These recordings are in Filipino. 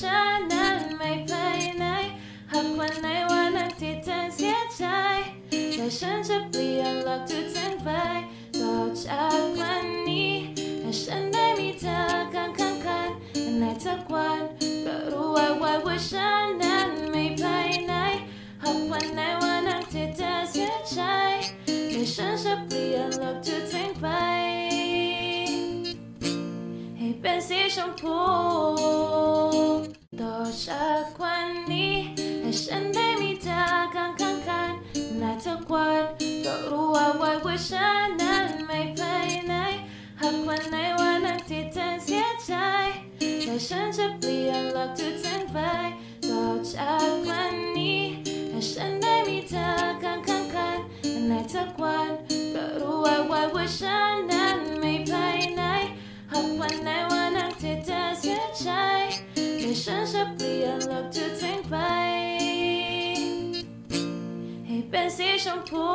ฉันนั้นไม่ไปไหนหากวันไหนวันนั้นที่เธอเสียใจแต่ฉันจะเปลี่ยนหลักทุกทั้งไปต่อจากวันนี้ถ้าฉันได้มีเธอข้างกันในทุกวันก็รู้ไว้ว่าฉันนั้นไม่ไปไหนหากวันไหนวันนั้นที่เธอเสียใจแต่ฉันจะเปลี่ยนหลักทุกทั้งไปให้เป็นสีชมพูต่อจากวันนี้ให้ฉันได้มีเธอข้างกันในทุกวันก็รู้ว่าฉันนั้นไม่ไปไหนหากวันไหนวันนั้นที่เธอเสียใจแต่ฉันจะเปลี่ยนหลักทุกทั้งไปต่อจากวันนี้ให้ฉันได้มีเธอข้างกันในทุกวันก็รู้ว่าฉันนั้นไม่ไปไหนหากวันไหนวันนั้นที่เธอเสียใจแต่ฉันจะเปลี่ยนหลักทุกทั้งไปให้เป็นสีชมพู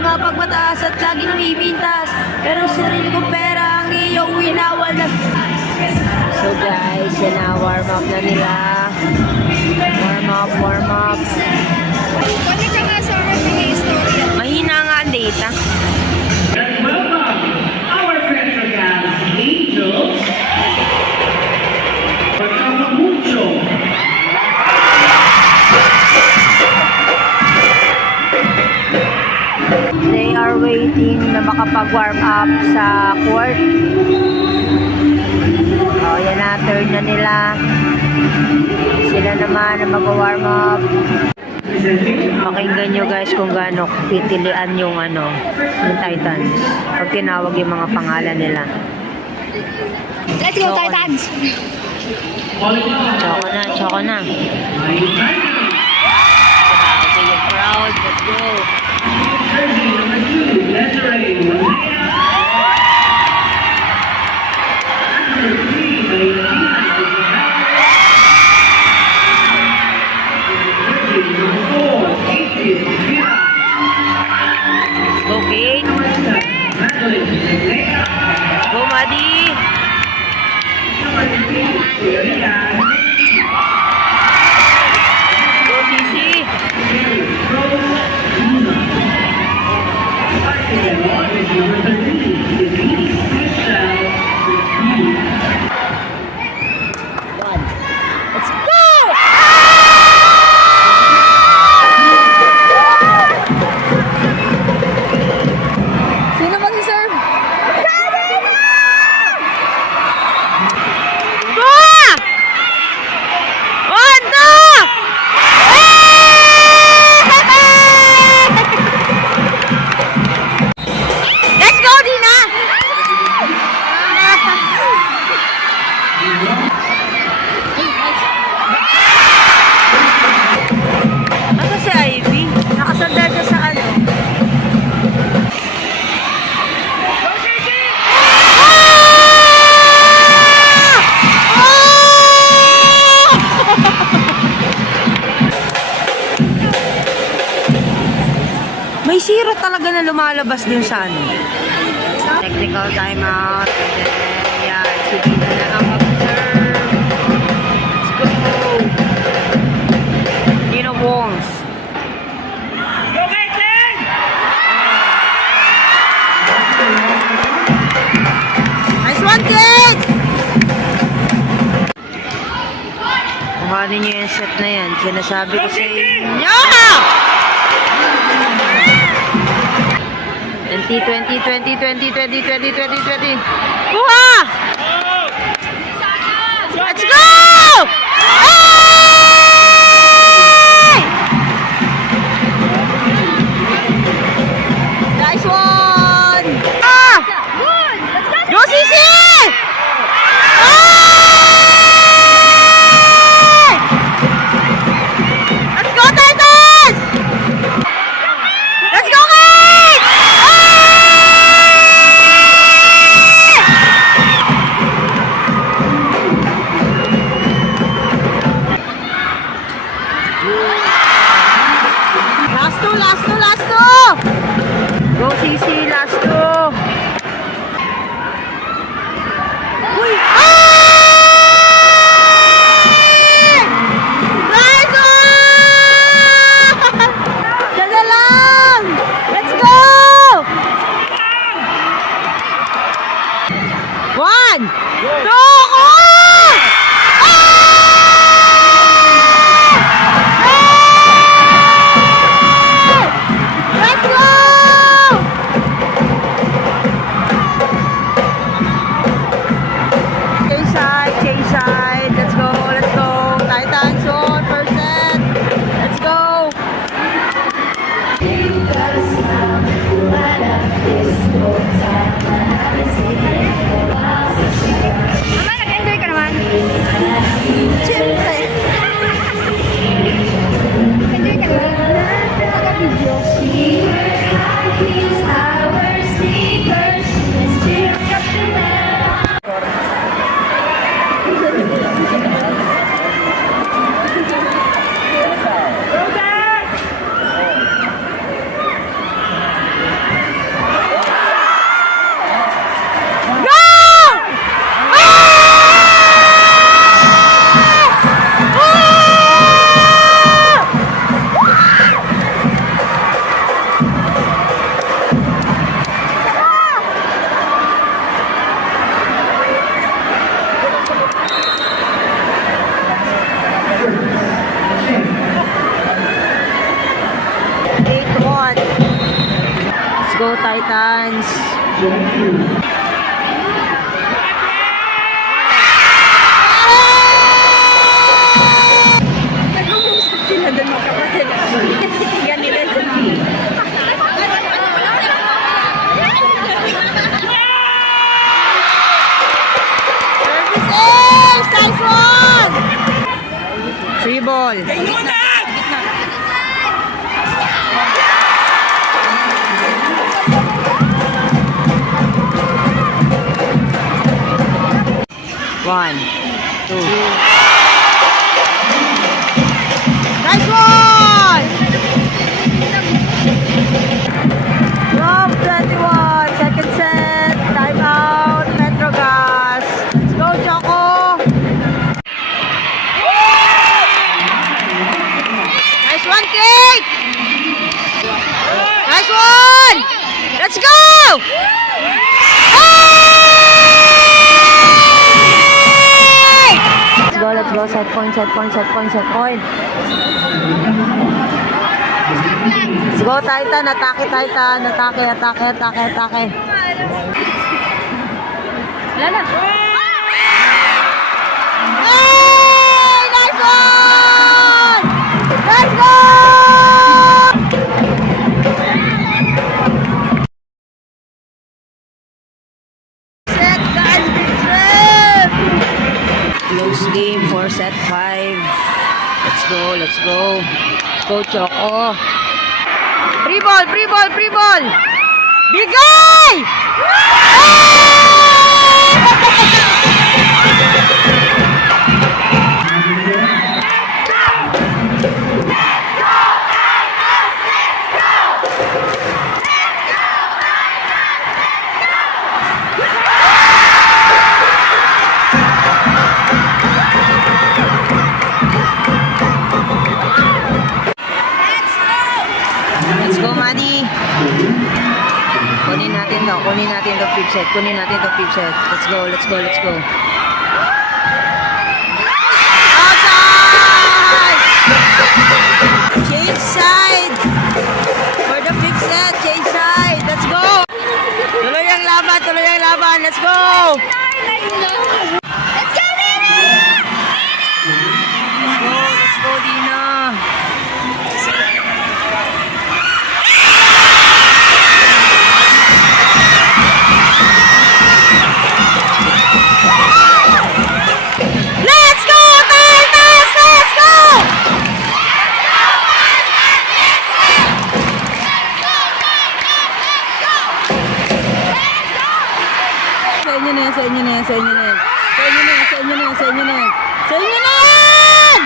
mapagmataas at lagi nang ibintas pero sarili kong pera ang iyong winawal na. So guys, yan na, warm up na nila. Warm up. Pwede ka nga sa mga istorya. Mahina nga ang data. Welcome our Petrogas Angels. Welcome mucho. They are waiting na makapag-warm up sa court. Oh, yan na, turn na nila. Sila naman na mag-warm up. Pakinggan nyo guys kung gaano titilian yung yung Titans. Pag tinawag yung mga pangalan nila. Let's go, Titans! Choco na. Okay, yung crowd. Let's go. Okay. Go, Madi. Go, Sisi. Let's go! Sino mag-serve? Go! 1, 2! Let's go, Dina! Ano si Ivy? Nakasandal siya sa ano? May zero talaga na lumalabas din sa ano. Technical timeout. And then, yeah, sige na lang mag-serve. Let's go. Dino Wongs. Go, Caitlin! Nice one, kid! Kuhanin niyo yung set na yan. Sinasabi ko sa inyo! 20. Kuha! Let's go! Hey! Nice one! Go, Sisi! Oh! Sisi, last two. Uy! Ah! Nice one! Dala lang! Let's go! One! Two! Go! Let's go! Chase side. Let's go, let's go. Titans on, first set. Let's go. Mama, nag-enjoy ka naman? Siyempre. Nag-enjoy ka naman? Naka-video. Let's go, Titans. Nag-uusap sila doon magkapatid. Yan nila sila. Service ace! Nice one! Free ball. One, two. Nice one! Love 21, second set, time out, Metrogas. Let's go, Choco! Nice one, Kate! Nice one! Let's go! Let's go, set point, set point, set point, set point. Let's go, Titan, atake, Titan, atake, atake, atake, atake. Wala na. Hey! Nice one! Let's go! Set, guys, big set! Close game for set 5. Let's go, let's go. Let's go, Choco. Free ball, free ball, free ball! Bigay! Let's go, Manny. Kunin natin to, kunin natin to fifth set, kunin natin to fifth set. Let's go, let's go, let's go. Outside! Change side! For the fifth set, change side. Let's go! Tuloy ang laban, tuloy ang laban. Let's go! Let's go, Nina! Let's go, Dina. Let's go, Titans! Let's go! Sa inyo na yan, sa inyo na yan, sa inyo na yan. Sa inyo na yan, sa inyo na yan, sa inyo na yan. Sa inyo na yan!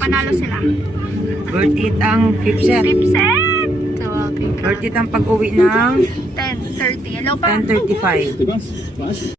panalo sila. Worth it ang 5 set. 5 set! So, okay ka. Worth it ang pag-uwi ng 10:30. Hello pa? 10:35.